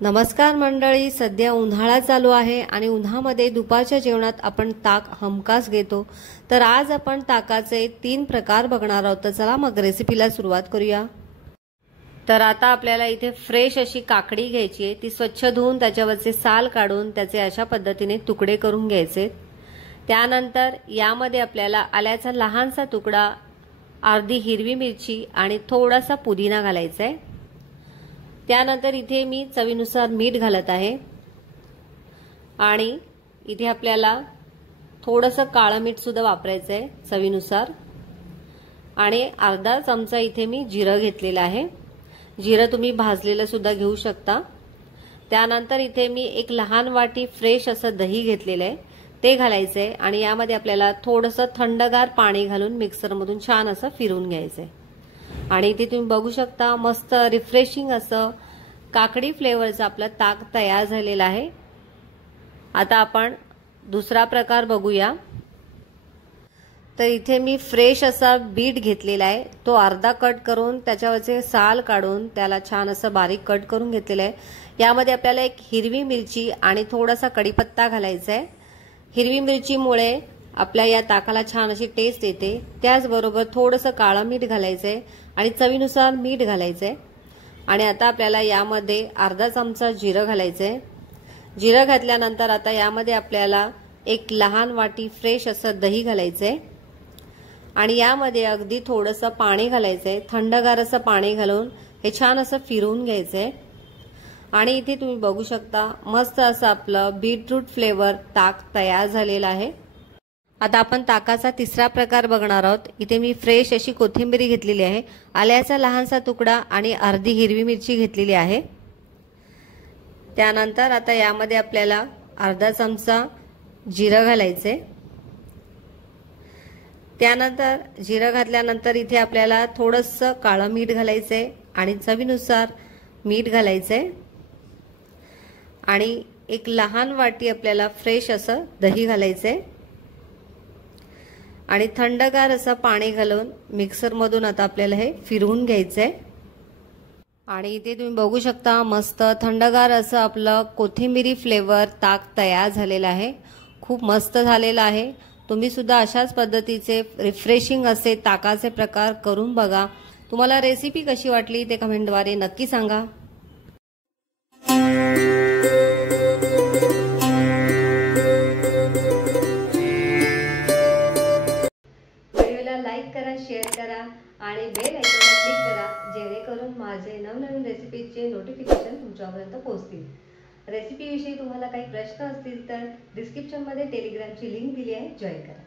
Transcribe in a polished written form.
नमस्कार मंडळी, सध्या उन्हाळा चालू आहे आणि उन्हामध्ये दुपारच्या जेवणात आपण ताक हमखास घेतो। तर आज आपण ताकाचे 3 प्रकार बघणार आहोत। तर चला मग रेसिपीला सुरुवात करूया। तर आता आपल्याला इथे फ्रेश अशी काकडी घ्यायची आहे। ती स्वच्छ धुवून त्याच्यावरचे साल काढून त्याचे अशा पद्धतीने तुकडे करून घ्यायचे। त्यानंतर यामध्ये आपल्याला आल्याचा लहानसा तुकडा, अर्धी हिरवी मिरची आणि थोडासा पुदिना घालायचा आहे। त्यानंतर इथे मी चवीनुसार मीठ घालत आहे आणि इथे आपल्याला थोडंसं काळं मीठ सुद्धा वापरायचं आहे चवीनुसार। आणि अर्धा चमचा इथे मी जिरं घेतलेलं आहे। जिरं तुम्ही भाजलेलं सुद्धा घेऊ शकता। त्यानंतर इथे मी एक लहान वाटी फ्रेश असं दही घेतलेलं आहे, ते घालायचं आहे आणि यामध्ये आपल्याला थोडंसं थंडगार पाणी घालून मिक्सरमधून छान असं फिरवून घ्यायचं आहे। आणि इथे तुम्ही बघू शकता मस्त रिफ्रेशिंग असं काकडी फ्लेवरचं आपलं ताक तयार झालेलं आहे। आता आपण दुसरा प्रकार बघूया। तर इथे मी फ्रेश असा बीट घेतलेला आहे, तो अर्धा कट करून त्याच्यावरचे साल काढून त्याला छान असं बारीक कट करून घेतलेला आहे। यामध्ये आपल्याला एक हिरवी मिरची आणि थोडासा कढीपत्ता घालायचा आहे। हिरवी मिरचीमुळे आपल्या या ताकाला छान अशी टेस्ट येते। त्याचबरोबर थोडंसं काळं मीठ घालायचंय आणि चवीनुसार मीठ घालायचंय। आणि आता आपल्याला यामध्ये अर्धा चमचा जिरं घालायचंय। जिरं घातल्यानंतर आता यामध्ये आपल्याला एक लहान वाटी फ्रेश असं दही घालायचंय आणि यामध्ये अगदी थोडंसं पाणी घालायचंय। थंडगार असं पाणी घालून हे छान असं फिरवून घ्यायचंय। आणि इथे तुम्ही बघू शकता मस्त असं आपलं बीटरूट फ्लेवर ताक तयार झालेलं आहे। आता आपण ताकाचा तिसरा प्रकार बघणार आहोत। इथे मी फ्रेश अशी कोथिंबीर घेतलेली आहे, आल्याचा लहानसा तुकडा आणि अर्धी हिरवी मिरची घेतलेली आहे। त्यानंतर आता यामध्ये आपल्याला अर्धा चमचा जिरं घालायचे। त्यानंतर जिरं घातल्यानंतर इथे आपल्याला थोडंसं काळं मीठ घालायचंय आणि चवीनुसार मीठ घालायचंय आणि एक लहान वाटी आपल्याला फ्रेश असं दही घालायचंय आणि थंडगार असं पाणी घालून मिक्सरमधून आता आपल्याला हे फिरवून घ्यायचंय। आणि इथे तुम्ही बघू शकता मस्त थंडगार असं आपलं कोथिंबिरी फ्लेवर ताक तयार झालेलं आहे। खूप मस्त झालेलं आहे। तुम्ही सुद्धा अशाच पद्धतीचे रिफ्रेशिंग असे ताकाचे प्रकार करून बघा। तुम्हाला रेसिपी कशी वाटली ते कमेंटद्वारे नक्की सांगा। लाईक करा, शेअर करा आणि बेल आयकॉनला क्लिक करा, जेणेकरून माझे नवनवीन रेसिपीचे नोटिफिकेशन तुमच्यापर्यंत पोहोचतील। रेसिपीविषयी तुम्हाला काही प्रश्न असतील तर डिस्क्रिप्शनमध्ये टेलिग्रामची लिंक दिली आहे, जॉईन करा।